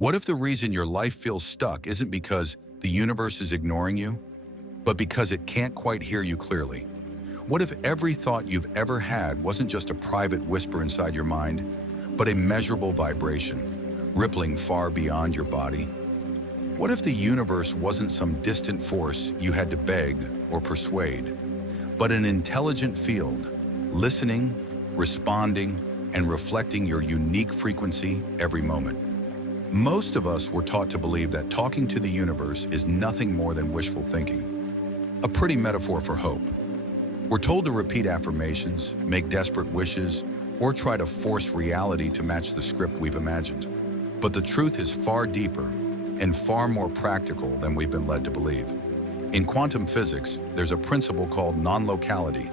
What if the reason your life feels stuck isn't because the universe is ignoring you, but because it can't quite hear you clearly? What if every thought you've ever had wasn't just a private whisper inside your mind, but a measurable vibration, rippling far beyond your body? What if the universe wasn't some distant force you had to beg or persuade, but an intelligent field, listening, responding, and reflecting your unique frequency every moment? Most of us were taught to believe that talking to the universe is nothing more than wishful thinking, a pretty metaphor for hope. We're told to repeat affirmations, make desperate wishes, or try to force reality to match the script we've imagined. But the truth is far deeper and far more practical than we've been led to believe. In quantum physics, there's a principle called non-locality,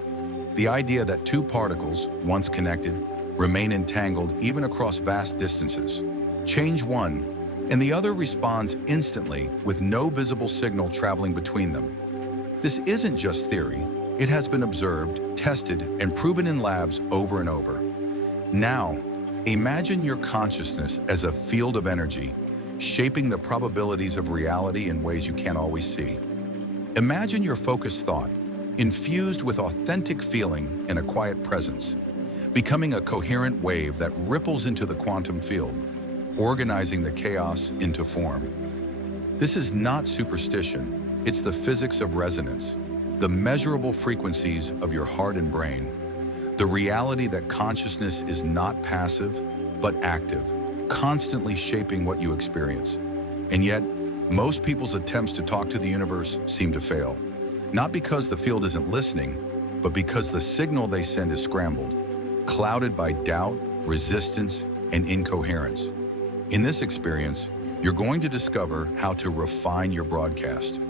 the idea that two particles, once connected, remain entangled even across vast distances. Change one, and the other responds instantly with no visible signal traveling between them. This isn't just theory. It has been observed, tested, and proven in labs over and over. Now, imagine your consciousness as a field of energy, shaping the probabilities of reality in ways you can't always see. Imagine your focused thought, infused with authentic feeling and a quiet presence, becoming a coherent wave that ripples into the quantum field, organizing the chaos into form. This is not superstition, it's the physics of resonance, the measurable frequencies of your heart and brain, the reality that consciousness is not passive, but active, constantly shaping what you experience. And yet, most people's attempts to talk to the universe seem to fail. Not because the field isn't listening, but because the signal they send is scrambled, clouded by doubt, resistance, and incoherence. In this experience, you're going to discover how to refine your broadcast,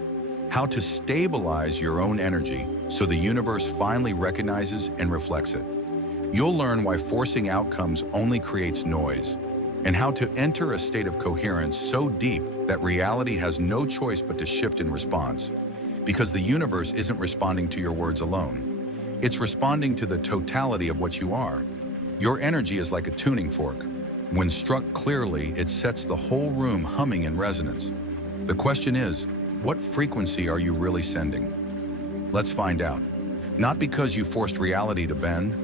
how to stabilize your own energy so the universe finally recognizes and reflects it. You'll learn why forcing outcomes only creates noise, and how to enter a state of coherence so deep that reality has no choice but to shift in response. Because the universe isn't responding to your words alone. It's responding to the totality of what you are. Your energy is like a tuning fork. When struck clearly, it sets the whole room humming in resonance. The question is, what frequency are you really sending? Let's find out. Not because you forced reality to bend,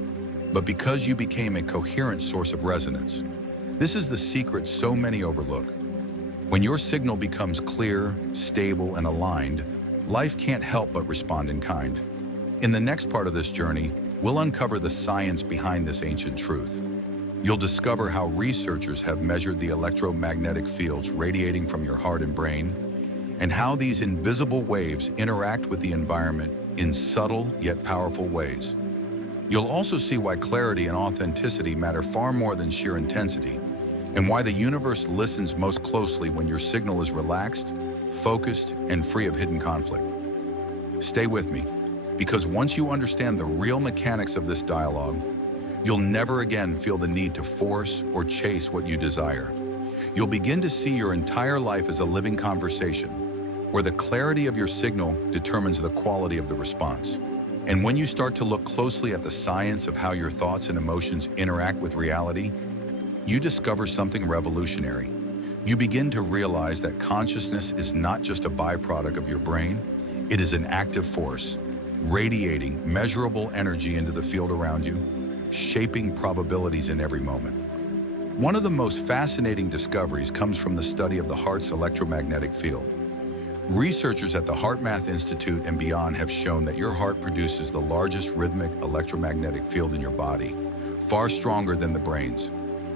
but because you became a coherent source of resonance. This is the secret so many overlook. When your signal becomes clear, stable, and aligned, life can't help but respond in kind. In the next part of this journey, we'll uncover the science behind this ancient truth. You'll discover how researchers have measured the electromagnetic fields radiating from your heart and brain, and how these invisible waves interact with the environment in subtle yet powerful ways. You'll also see why clarity and authenticity matter far more than sheer intensity, and why the universe listens most closely when your signal is relaxed, focused, and free of hidden conflict. Stay with me, because once you understand the real mechanics of this dialogue, you'll never again feel the need to force or chase what you desire. You'll begin to see your entire life as a living conversation, where the clarity of your signal determines the quality of the response. And when you start to look closely at the science of how your thoughts and emotions interact with reality, you discover something revolutionary. You begin to realize that consciousness is not just a byproduct of your brain, it is an active force, radiating measurable energy into the field around you, shaping probabilities in every moment. One of the most fascinating discoveries comes from the study of the heart's electromagnetic field. Researchers at the HeartMath Institute and beyond have shown that your heart produces the largest rhythmic electromagnetic field in your body, far stronger than the brain's.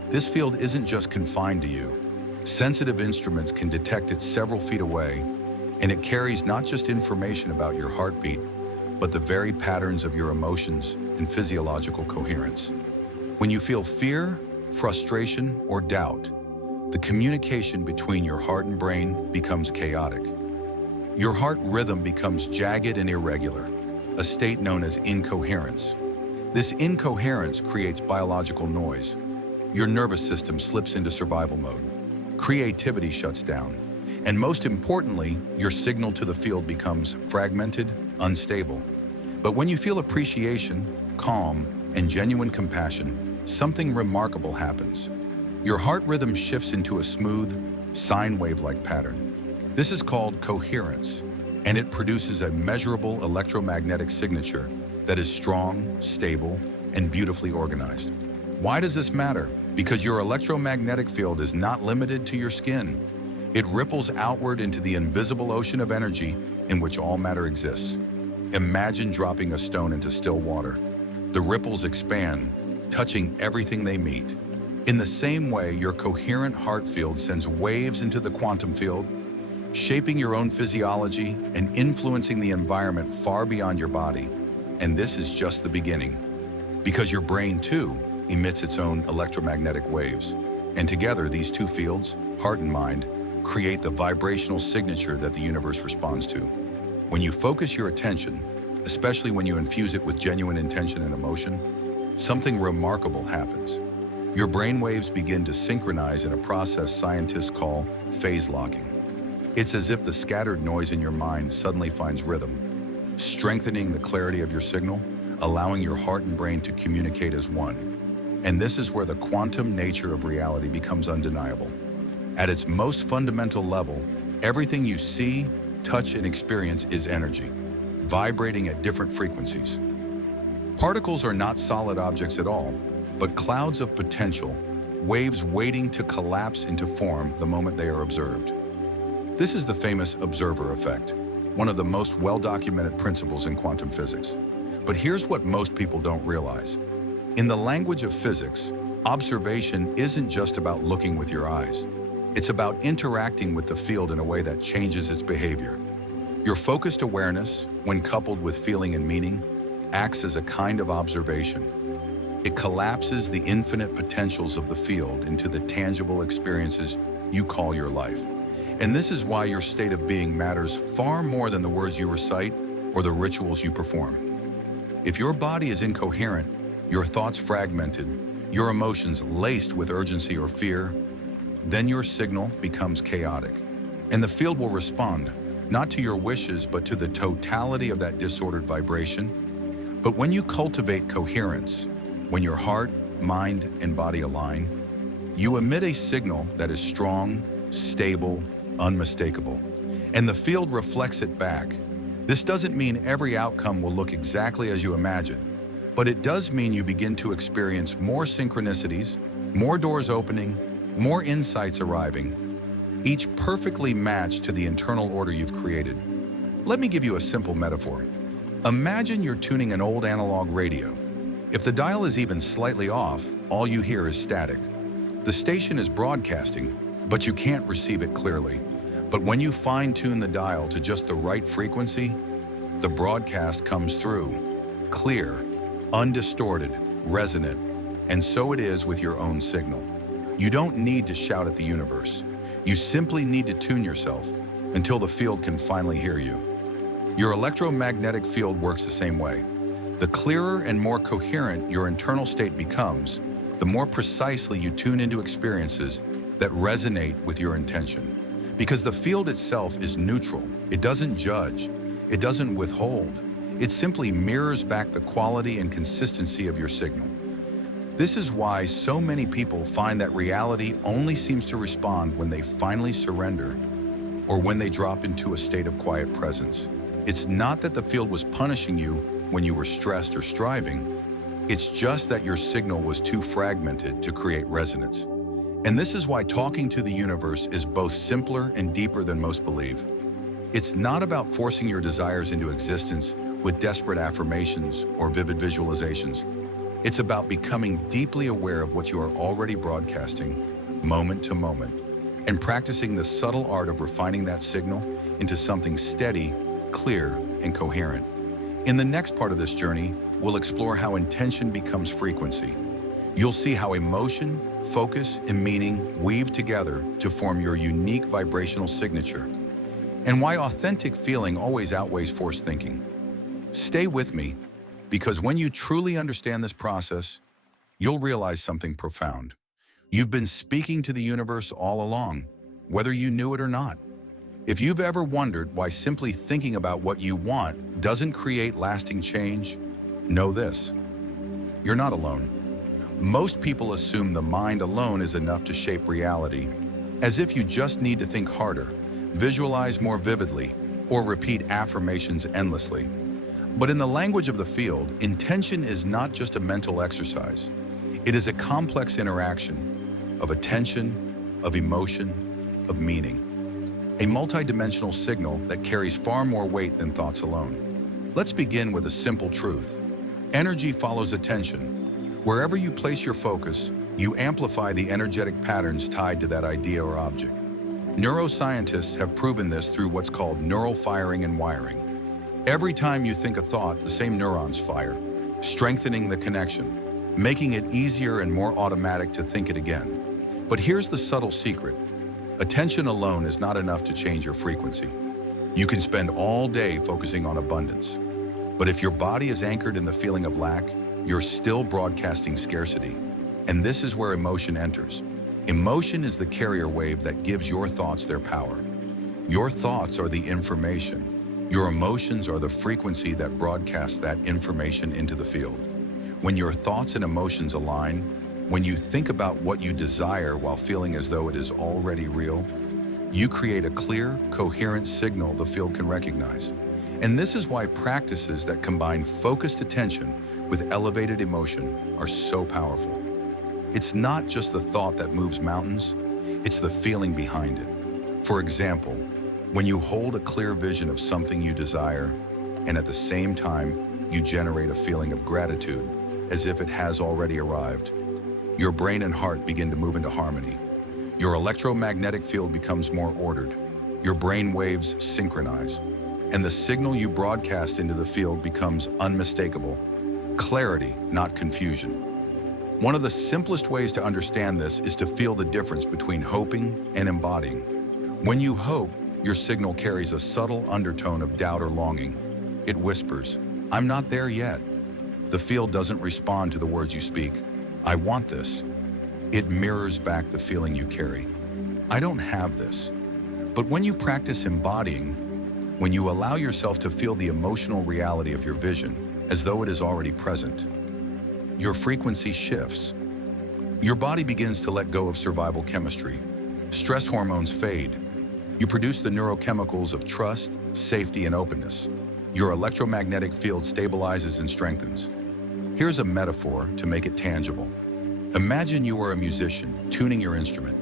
This field isn't just confined to you. Sensitive instruments can detect it several feet away, and it carries not just information about your heartbeat, but the very patterns of your emotions and physiological coherence. When you feel fear, frustration, or doubt, the communication between your heart and brain becomes chaotic. Your heart rhythm becomes jagged and irregular, a state known as incoherence. This incoherence creates biological noise. Your nervous system slips into survival mode. Creativity shuts down. And most importantly, your signal to the field becomes fragmented, unstable. But when you feel appreciation, calm, and genuine compassion, something remarkable happens. Your heart rhythm shifts into a smooth, sine wave-like pattern. This is called coherence, and it produces a measurable electromagnetic signature that is strong, stable, and beautifully organized. Why does this matter? Because your electromagnetic field is not limited to your skin. It ripples outward into the invisible ocean of energy in which all matter exists. Imagine dropping a stone into still water. The ripples expand, touching everything they meet. In the same way, your coherent heart field sends waves into the quantum field, shaping your own physiology and influencing the environment far beyond your body. And this is just the beginning, because your brain too emits its own electromagnetic waves. And together, these two fields, heart and mind, create the vibrational signature that the universe responds to. When you focus your attention, especially when you infuse it with genuine intention and emotion, something remarkable happens. Your brain waves begin to synchronize in a process scientists call phase locking. It's as if the scattered noise in your mind suddenly finds rhythm, strengthening the clarity of your signal, allowing your heart and brain to communicate as one. And this is where the quantum nature of reality becomes undeniable. At its most fundamental level, everything you see, touch, and experience is energy, vibrating at different frequencies. Particles are not solid objects at all, but clouds of potential, waves waiting to collapse into form the moment they are observed. This is the famous observer effect, one of the most well-documented principles in quantum physics. But here's what most people don't realize. In the language of physics, observation isn't just about looking with your eyes. It's about interacting with the field in a way that changes its behavior. Your focused awareness, when coupled with feeling and meaning, acts as a kind of observation. It collapses the infinite potentials of the field into the tangible experiences you call your life. And this is why your state of being matters far more than the words you recite or the rituals you perform. If your body is incoherent, your thoughts fragmented, your emotions laced with urgency or fear, then your signal becomes chaotic. And the field will respond, not to your wishes, but to the totality of that disordered vibration. But when you cultivate coherence, when your heart, mind, and body align, you emit a signal that is strong, stable, unmistakable. And the field reflects it back. This doesn't mean every outcome will look exactly as you imagine, but it does mean you begin to experience more synchronicities, more doors opening, more insights arriving, each perfectly matched to the internal order you've created. Let me give you a simple metaphor. Imagine you're tuning an old analog radio. If the dial is even slightly off, all you hear is static. The station is broadcasting, but you can't receive it clearly. But when you fine-tune the dial to just the right frequency, the broadcast comes through, clear, undistorted, resonant, and so it is with your own signal. You don't need to shout at the universe. You simply need to tune yourself until the field can finally hear you. Your electromagnetic field works the same way. The clearer and more coherent your internal state becomes, the more precisely you tune into experiences that resonate with your intention. Because the field itself is neutral. It doesn't judge. It doesn't withhold. It simply mirrors back the quality and consistency of your signal. This is why so many people find that reality only seems to respond when they finally surrender or when they drop into a state of quiet presence. It's not that the field was punishing you when you were stressed or striving. It's just that your signal was too fragmented to create resonance. And this is why talking to the universe is both simpler and deeper than most believe. It's not about forcing your desires into existence with desperate affirmations or vivid visualizations. It's about becoming deeply aware of what you are already broadcasting, moment to moment, and practicing the subtle art of refining that signal into something steady, clear, and coherent. In the next part of this journey, we'll explore how intention becomes frequency. You'll see how emotion, focus, and meaning weave together to form your unique vibrational signature, and why authentic feeling always outweighs forced thinking. Stay with me, because when you truly understand this process, you'll realize something profound. You've been speaking to the universe all along, whether you knew it or not. If you've ever wondered why simply thinking about what you want doesn't create lasting change, know this: you're not alone. Most people assume the mind alone is enough to shape reality, as if you just need to think harder, visualize more vividly, or repeat affirmations endlessly. But in the language of the field, intention is not just a mental exercise. It is a complex interaction of attention, of emotion, of meaning. A multidimensional signal that carries far more weight than thoughts alone. Let's begin with a simple truth. Energy follows attention. Wherever you place your focus, you amplify the energetic patterns tied to that idea or object. Neuroscientists have proven this through what's called neural firing and wiring. Every time you think a thought, the same neurons fire, strengthening the connection, making it easier and more automatic to think it again. But here's the subtle secret. Attention alone is not enough to change your frequency. You can spend all day focusing on abundance. But if your body is anchored in the feeling of lack, you're still broadcasting scarcity. And this is where emotion enters. Emotion is the carrier wave that gives your thoughts their power. Your thoughts are the information. Your emotions are the frequency that broadcasts that information into the field. When your thoughts and emotions align, when you think about what you desire while feeling as though it is already real, you create a clear, coherent signal the field can recognize. And this is why practices that combine focused attention with elevated emotion are so powerful. It's not just the thought that moves mountains, it's the feeling behind it. For example, when you hold a clear vision of something you desire, and at the same time, you generate a feeling of gratitude, as if it has already arrived, your brain and heart begin to move into harmony. Your electromagnetic field becomes more ordered. Your brain waves synchronize, and the signal you broadcast into the field becomes unmistakable. Clarity, not confusion. One of the simplest ways to understand this is to feel the difference between hoping and embodying. When you hope, your signal carries a subtle undertone of doubt or longing. It whispers, "I'm not there yet." The field doesn't respond to the words you speak, "I want this." It mirrors back the feeling you carry. "I don't have this." But when you practice embodying, when you allow yourself to feel the emotional reality of your vision, as though it is already present, your frequency shifts. Your body begins to let go of survival chemistry. Stress hormones fade. You produce the neurochemicals of trust, safety, and openness. Your electromagnetic field stabilizes and strengthens. Here's a metaphor to make it tangible. Imagine you are a musician tuning your instrument.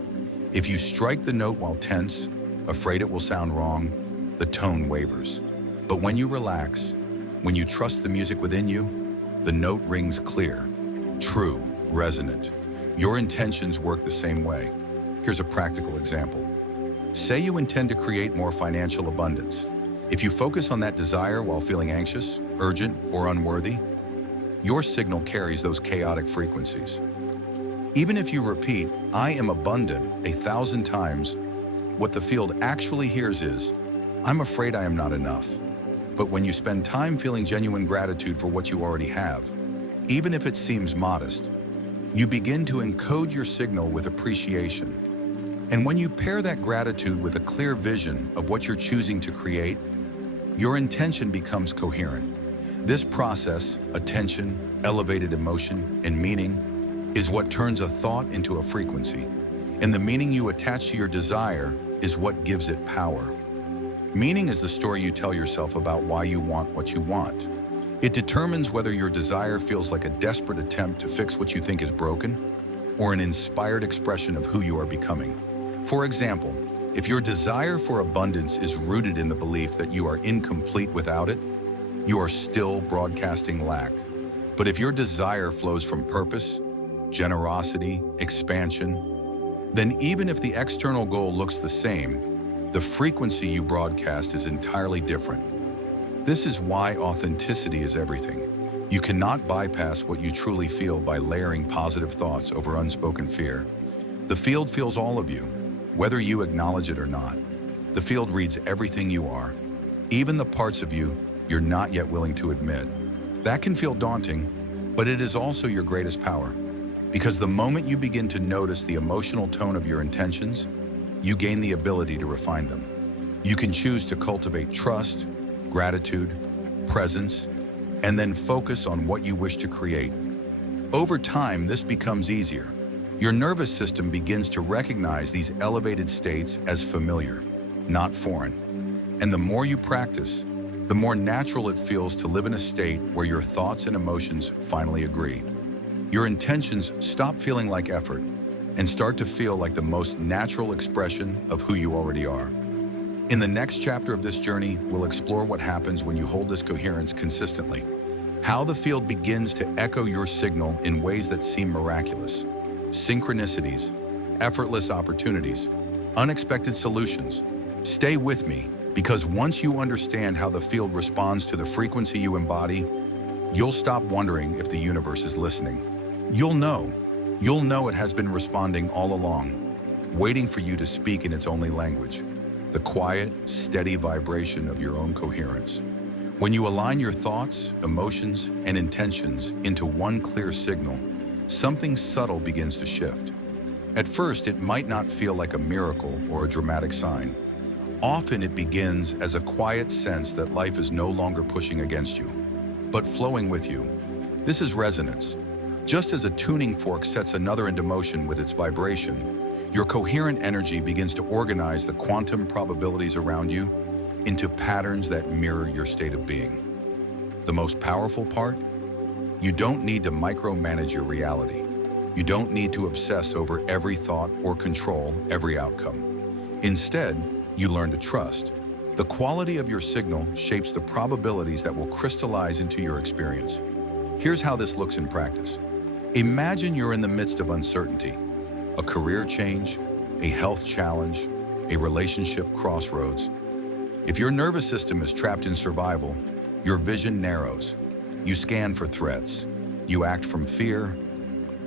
If you strike the note while tense, afraid it will sound wrong, the tone wavers. But when you relax, when you trust the music within you, the note rings clear, true, resonant. Your intentions work the same way. Here's a practical example. Say you intend to create more financial abundance. If you focus on that desire while feeling anxious, urgent, or unworthy, your signal carries those chaotic frequencies. Even if you repeat, "I am abundant," 1,000 times, what the field actually hears is, "I'm afraid I am not enough." But when you spend time feeling genuine gratitude for what you already have, even if it seems modest, you begin to encode your signal with appreciation. And when you pair that gratitude with a clear vision of what you're choosing to create, your intention becomes coherent. This process, attention, elevated emotion, and meaning, is what turns a thought into a frequency. And the meaning you attach to your desire is what gives it power. Meaning is the story you tell yourself about why you want what you want. It determines whether your desire feels like a desperate attempt to fix what you think is broken, or an inspired expression of who you are becoming. For example, if your desire for abundance is rooted in the belief that you are incomplete without it, you are still broadcasting lack. But if your desire flows from purpose, generosity, expansion, then even if the external goal looks the same, the frequency you broadcast is entirely different. This is why authenticity is everything. You cannot bypass what you truly feel by layering positive thoughts over unspoken fear. The field feels all of you, whether you acknowledge it or not. The field reads everything you are, even the parts of you you're not yet willing to admit. That can feel daunting, but it is also your greatest power. Because the moment you begin to notice the emotional tone of your intentions, you gain the ability to refine them. You can choose to cultivate trust, gratitude, presence, and then focus on what you wish to create. Over time, this becomes easier. Your nervous system begins to recognize these elevated states as familiar, not foreign. And the more you practice, the more natural it feels to live in a state where your thoughts and emotions finally agree. Your intentions stop feeling like effort and start to feel like the most natural expression of who you already are. In the next chapter of this journey, we'll explore what happens when you hold this coherence consistently, how the field begins to echo your signal in ways that seem miraculous. Synchronicities, effortless opportunities, unexpected solutions. Stay with me, because once you understand how the field responds to the frequency you embody, you'll stop wondering if the universe is listening. You'll know it has been responding all along, waiting for you to speak in its only language, the quiet, steady vibration of your own coherence. When you align your thoughts, emotions, and intentions into one clear signal, something subtle begins to shift. At first, it might not feel like a miracle or a dramatic sign. Often it begins as a quiet sense that life is no longer pushing against you, but flowing with you. This is resonance. Just as a tuning fork sets another into motion with its vibration, your coherent energy begins to organize the quantum probabilities around you into patterns that mirror your state of being. The most powerful part? You don't need to micromanage your reality. You don't need to obsess over every thought or control every outcome. Instead, you learn to trust. The quality of your signal shapes the probabilities that will crystallize into your experience. Here's how this looks in practice. Imagine you're in the midst of uncertainty, a career change, a health challenge, a relationship crossroads. If your nervous system is trapped in survival, your vision narrows. You scan for threats. You act from fear.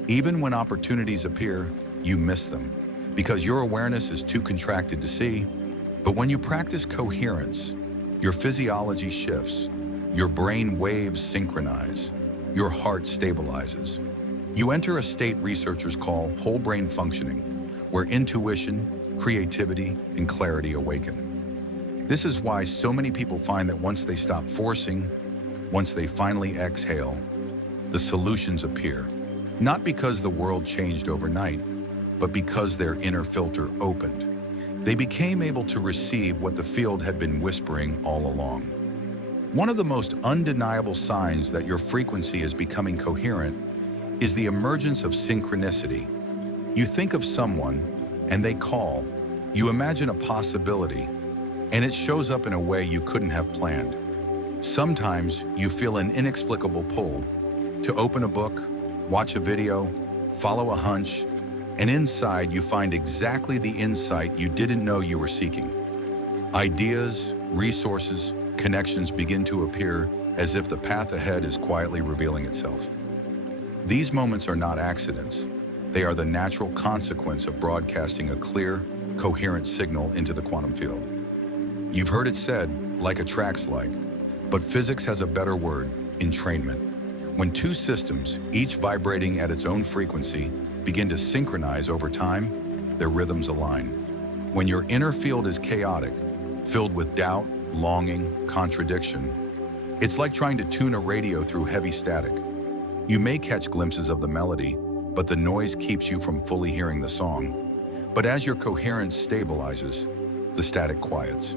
Even when opportunities appear, you miss them because your awareness is too contracted to see. But when you practice coherence, your physiology shifts, your brain waves synchronize, your heart stabilizes. You enter a state researchers call whole brain functioning, where intuition, creativity, and clarity awaken. This is why so many people find that once they stop forcing, once they finally exhale, the solutions appear. Not because the world changed overnight, but because their inner filter opened. They became able to receive what the field had been whispering all along. One of the most undeniable signs that your frequency is becoming coherent is the emergence of synchronicity. You think of someone, and they call. You imagine a possibility, and it shows up in a way you couldn't have planned. Sometimes you feel an inexplicable pull to open a book, watch a video, follow a hunch, and inside you find exactly the insight you didn't know you were seeking. Ideas, resources, connections begin to appear as if the path ahead is quietly revealing itself. These moments are not accidents. They are the natural consequence of broadcasting a clear, coherent signal into the quantum field. You've heard it said, like attracts like, but physics has a better word, entrainment. When two systems, each vibrating at its own frequency, begin to synchronize over time, their rhythms align. When your inner field is chaotic, filled with doubt, longing, contradiction, it's like trying to tune a radio through heavy static. You may catch glimpses of the melody, but the noise keeps you from fully hearing the song. But as your coherence stabilizes, the static quiets,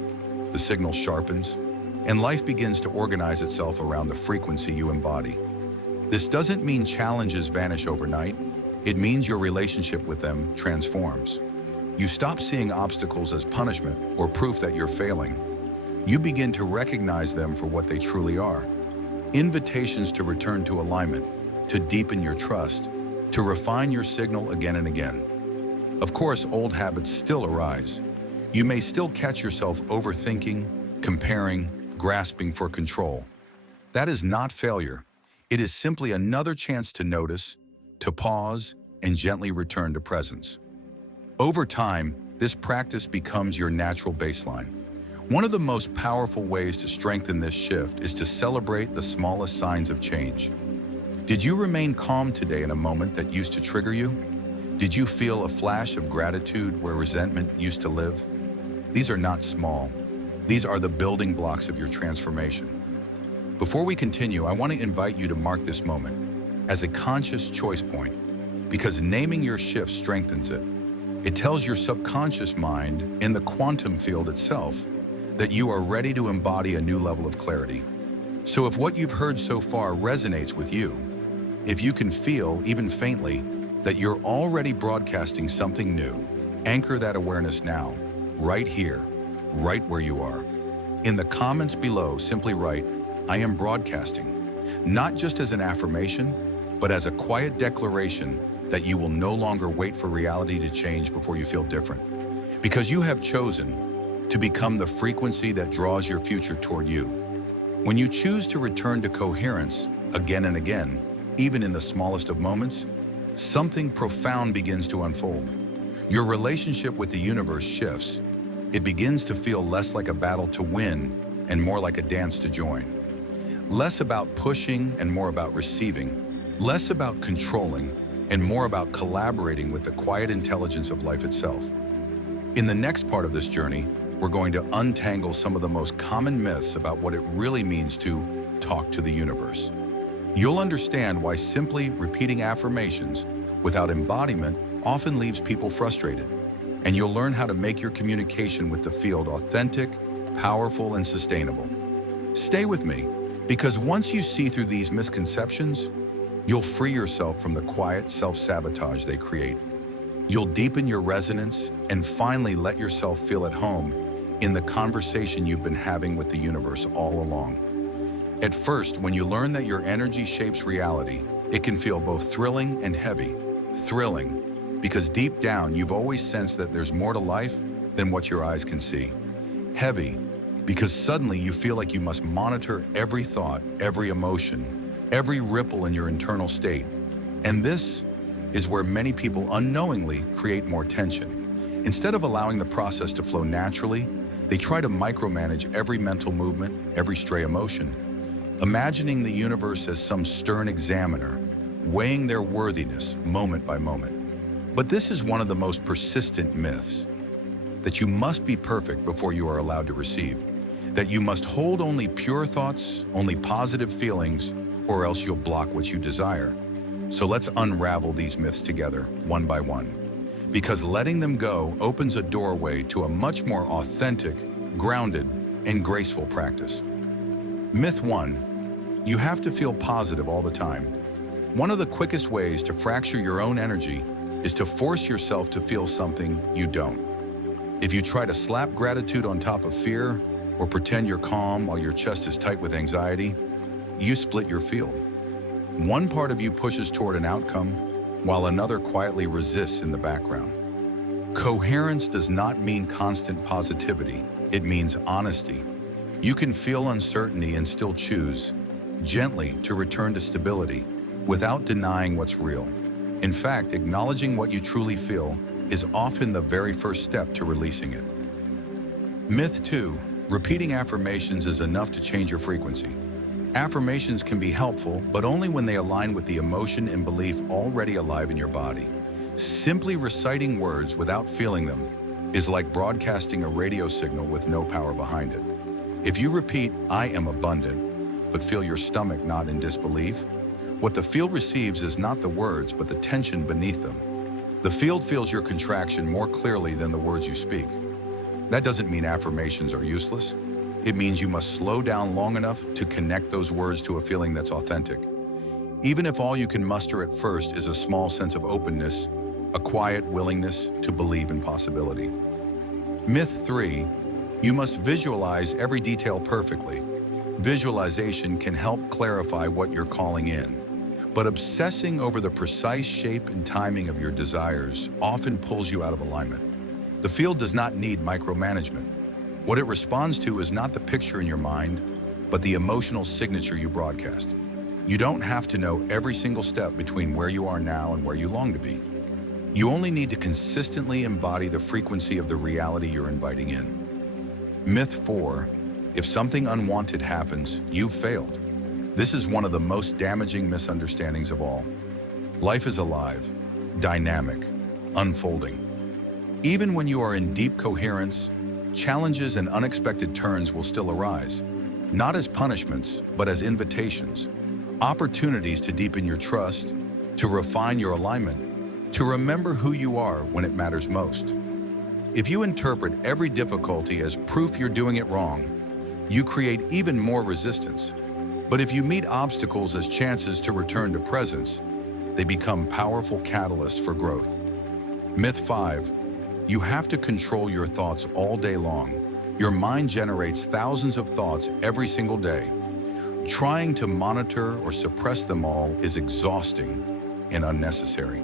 the signal sharpens, and life begins to organize itself around the frequency you embody. This doesn't mean challenges vanish overnight. It means your relationship with them transforms. You stop seeing obstacles as punishment or proof that you're failing. You begin to recognize them for what they truly are. Invitations to return to alignment, to deepen your trust, to refine your signal again and again. Of course, old habits still arise. You may still catch yourself overthinking, comparing, grasping for control. That is not failure. It is simply another chance to notice, to pause, and gently return to presence. Over time, this practice becomes your natural baseline. One of the most powerful ways to strengthen this shift is to celebrate the smallest signs of change. Did you remain calm today in a moment that used to trigger you? Did you feel a flash of gratitude where resentment used to live? These are not small. These are the building blocks of your transformation. Before we continue, I want to invite you to mark this moment as a conscious choice point, because naming your shift strengthens it. It tells your subconscious mind in the quantum field itself that you are ready to embody a new level of clarity. So if what you've heard so far resonates with you, if you can feel, even faintly, that you're already broadcasting something new, anchor that awareness now, right here, right where you are. In the comments below, simply write, "I am broadcasting," not just as an affirmation, but as a quiet declaration that you will no longer wait for reality to change before you feel different. Because you have chosen to become the frequency that draws your future toward you. When you choose to return to coherence again and again, even in the smallest of moments, something profound begins to unfold. Your relationship with the universe shifts. It begins to feel less like a battle to win and more like a dance to join. Less about pushing and more about receiving. Less about controlling and more about collaborating with the quiet intelligence of life itself. In the next part of this journey, we're going to untangle some of the most common myths about what it really means to talk to the universe. You'll understand why simply repeating affirmations without embodiment often leaves people frustrated. And you'll learn how to make your communication with the field authentic, powerful, and sustainable. Stay with me, because once you see through these misconceptions, you'll free yourself from the quiet self-sabotage they create. You'll deepen your resonance and finally let yourself feel at home in the conversation you've been having with the universe all along. At first, when you learn that your energy shapes reality, it can feel both thrilling and heavy. Thrilling, because deep down you've always sensed that there's more to life than what your eyes can see. Heavy, because suddenly you feel like you must monitor every thought, every emotion, every ripple in your internal state. And this is where many people unknowingly create more tension. Instead of allowing the process to flow naturally, they try to micromanage every mental movement, every stray emotion, imagining the universe as some stern examiner, weighing their worthiness moment by moment. But this is one of the most persistent myths, that you must be perfect before you are allowed to receive, that you must hold only pure thoughts, only positive feelings, or else you'll block what you desire. So let's unravel these myths together, one by one, because letting them go opens a doorway to a much more authentic, grounded, and graceful practice. Myth 1, you have to feel positive all the time. One of the quickest ways to fracture your own energy is to force yourself to feel something you don't. If you try to slap gratitude on top of fear or pretend you're calm while your chest is tight with anxiety, you split your field. One part of you pushes toward an outcome while another quietly resists in the background. Coherence does not mean constant positivity. It means honesty. You can feel uncertainty and still choose, gently, to return to stability without denying what's real. In fact, acknowledging what you truly feel is often the very first step to releasing it. Myth 2, repeating affirmations is enough to change your frequency. Affirmations can be helpful, but only when they align with the emotion and belief already alive in your body. Simply reciting words without feeling them is like broadcasting a radio signal with no power behind it. If you repeat, "I am abundant," but feel your stomach knot in disbelief, what the field receives is not the words, but the tension beneath them. The field feels your contraction more clearly than the words you speak. That doesn't mean affirmations are useless. It means you must slow down long enough to connect those words to a feeling that's authentic. Even if all you can muster at first is a small sense of openness, a quiet willingness to believe in possibility. Myth 3, you must visualize every detail perfectly. Visualization can help clarify what you're calling in, but obsessing over the precise shape and timing of your desires often pulls you out of alignment. The field does not need micromanagement. What it responds to is not the picture in your mind, but the emotional signature you broadcast. You don't have to know every single step between where you are now and where you long to be. You only need to consistently embody the frequency of the reality you're inviting in. Myth 4, if something unwanted happens, you've failed. This is one of the most damaging misunderstandings of all. Life is alive, dynamic, unfolding. Even when you are in deep coherence, challenges and unexpected turns will still arise, not as punishments, but as invitations, opportunities to deepen your trust, to refine your alignment, to remember who you are when it matters most. If you interpret every difficulty as proof you're doing it wrong, you create even more resistance. But if you meet obstacles as chances to return to presence, they become powerful catalysts for growth. Myth 5. You have to control your thoughts all day long. Your mind generates thousands of thoughts every single day. Trying to monitor or suppress them all is exhausting and unnecessary.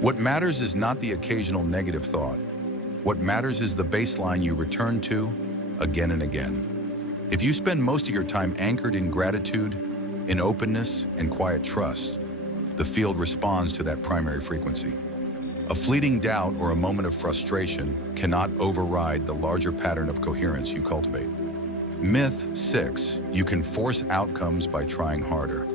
What matters is not the occasional negative thought. What matters is the baseline you return to again and again. If you spend most of your time anchored in gratitude, in openness, and quiet trust, the field responds to that primary frequency. A fleeting doubt or a moment of frustration cannot override the larger pattern of coherence you cultivate. Myth 6. You can force outcomes by trying harder.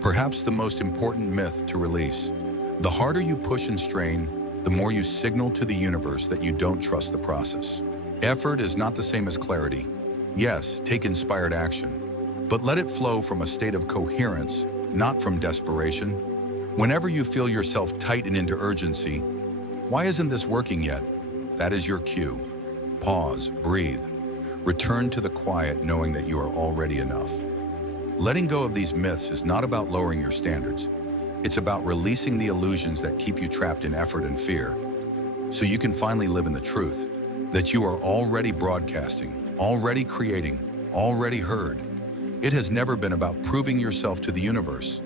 Perhaps the most important myth to release. The harder you push and strain, the more you signal to the universe that you don't trust the process. Effort is not the same as clarity. Yes, take inspired action, but let it flow from a state of coherence, not from desperation. Whenever you feel yourself tighten into urgency, why isn't this working yet? That is your cue. Pause, breathe. Return to the quiet knowing that you are already enough. Letting go of these myths is not about lowering your standards. It's about releasing the illusions that keep you trapped in effort and fear, so you can finally live in the truth that you are already broadcasting, already creating, already heard. It has never been about proving yourself to the universe.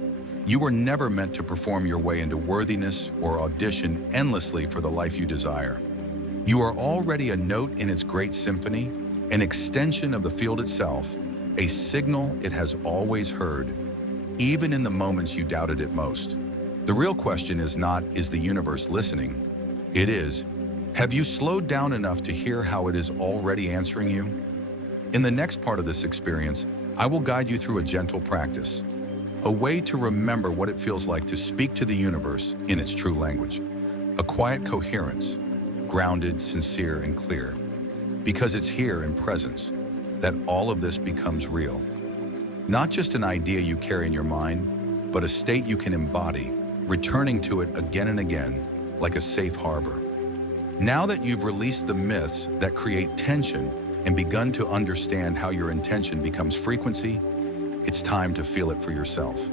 You were never meant to perform your way into worthiness or audition endlessly for the life you desire. You are already a note in its great symphony, an extension of the field itself, a signal it has always heard, even in the moments you doubted it most. The real question is not, is the universe listening? It is, have you slowed down enough to hear how it is already answering you? In the next part of this experience, I will guide you through a gentle practice, a way to remember what it feels like to speak to the universe in its true language, a quiet coherence, grounded, sincere, and clear, because it's here in presence that all of this becomes real. Not just an idea you carry in your mind, but a state you can embody, returning to it again and again, like a safe harbor. Now that you've released the myths that create tension and begun to understand how your intention becomes frequency, it's time to feel it for yourself.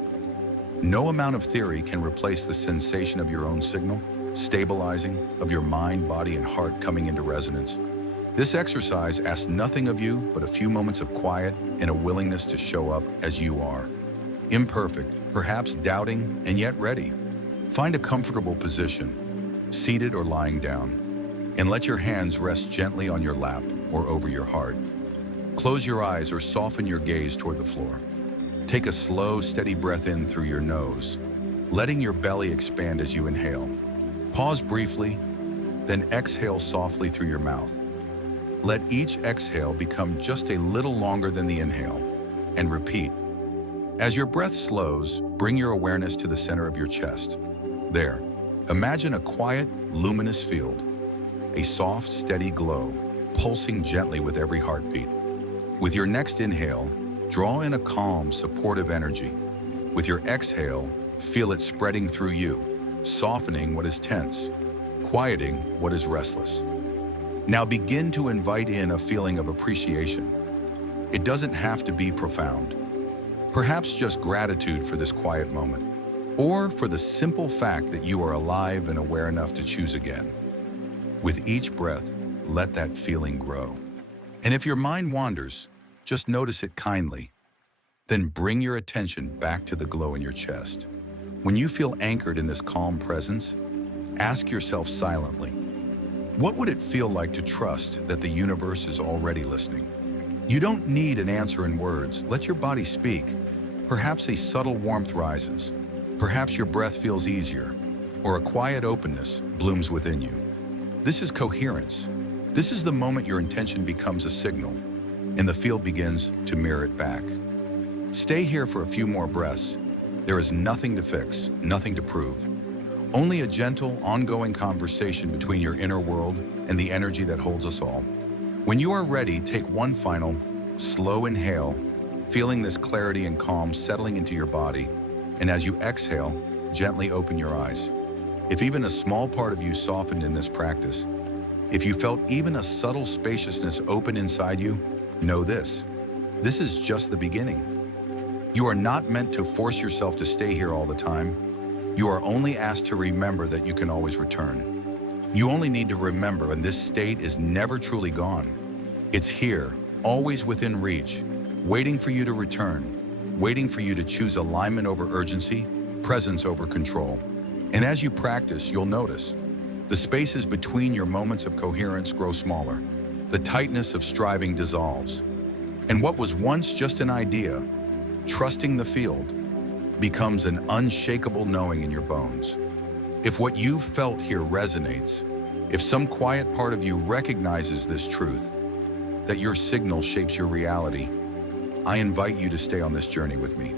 No amount of theory can replace the sensation of your own signal, stabilizing, of your mind, body, and heart coming into resonance. This exercise asks nothing of you but a few moments of quiet and a willingness to show up as you are. Imperfect, perhaps doubting, and yet ready. Find a comfortable position, seated or lying down, and let your hands rest gently on your lap or over your heart. Close your eyes or soften your gaze toward the floor. Take a slow, steady breath in through your nose, letting your belly expand as you inhale. Pause briefly, then exhale softly through your mouth. Let each exhale become just a little longer than the inhale, and repeat. As your breath slows, bring your awareness to the center of your chest. There, imagine a quiet, luminous field, a soft, steady glow, pulsing gently with every heartbeat. With your next inhale, draw in a calm, supportive energy. With your exhale, feel it spreading through you, softening what is tense, quieting what is restless. Now begin to invite in a feeling of appreciation. It doesn't have to be profound. Perhaps just gratitude for this quiet moment, or for the simple fact that you are alive and aware enough to choose again. With each breath, let that feeling grow. And if your mind wanders, just notice it kindly. Then bring your attention back to the glow in your chest. When you feel anchored in this calm presence, ask yourself silently, what would it feel like to trust that the universe is already listening? You don't need an answer in words. Let your body speak. Perhaps a subtle warmth rises. Perhaps your breath feels easier, or a quiet openness blooms within you. This is coherence. This is the moment your intention becomes a signal, and the field begins to mirror it back. Stay here for a few more breaths. There is nothing to fix, nothing to prove. Only a gentle, ongoing conversation between your inner world and the energy that holds us all. When you are ready, take one final, slow inhale, feeling this clarity and calm settling into your body, and as you exhale, gently open your eyes. If even a small part of you softened in this practice, if you felt even a subtle spaciousness open inside you, know this. This is just the beginning. You are not meant to force yourself to stay here all the time. You are only asked to remember that you can always return. You only need to remember, and this state is never truly gone. It's here, always within reach, waiting for you to return, waiting for you to choose alignment over urgency, presence over control. And as you practice, you'll notice the spaces between your moments of coherence grow smaller. The tightness of striving dissolves. And what was once just an idea, trusting the field, becomes an unshakable knowing in your bones. If what you've felt here resonates, if some quiet part of you recognizes this truth, that your signal shapes your reality, I invite you to stay on this journey with me.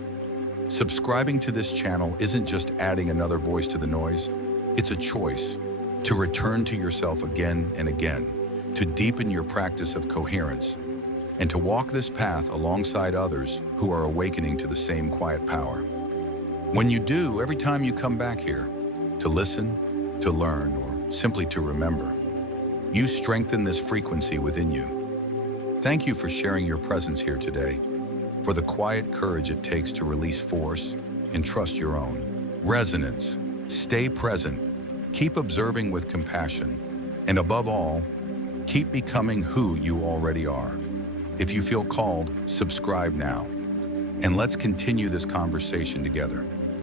Subscribing to this channel isn't just adding another voice to the noise, it's a choice to return to yourself again and again, to deepen your practice of coherence, and to walk this path alongside others who are awakening to the same quiet power. When you do, every time you come back here, to listen, to learn, or simply to remember, you strengthen this frequency within you. Thank you for sharing your presence here today, for the quiet courage it takes to release force and trust your own resonance. Stay present, keep observing with compassion, and above all, keep becoming who you already are. If you feel called, subscribe now, and let's continue this conversation together.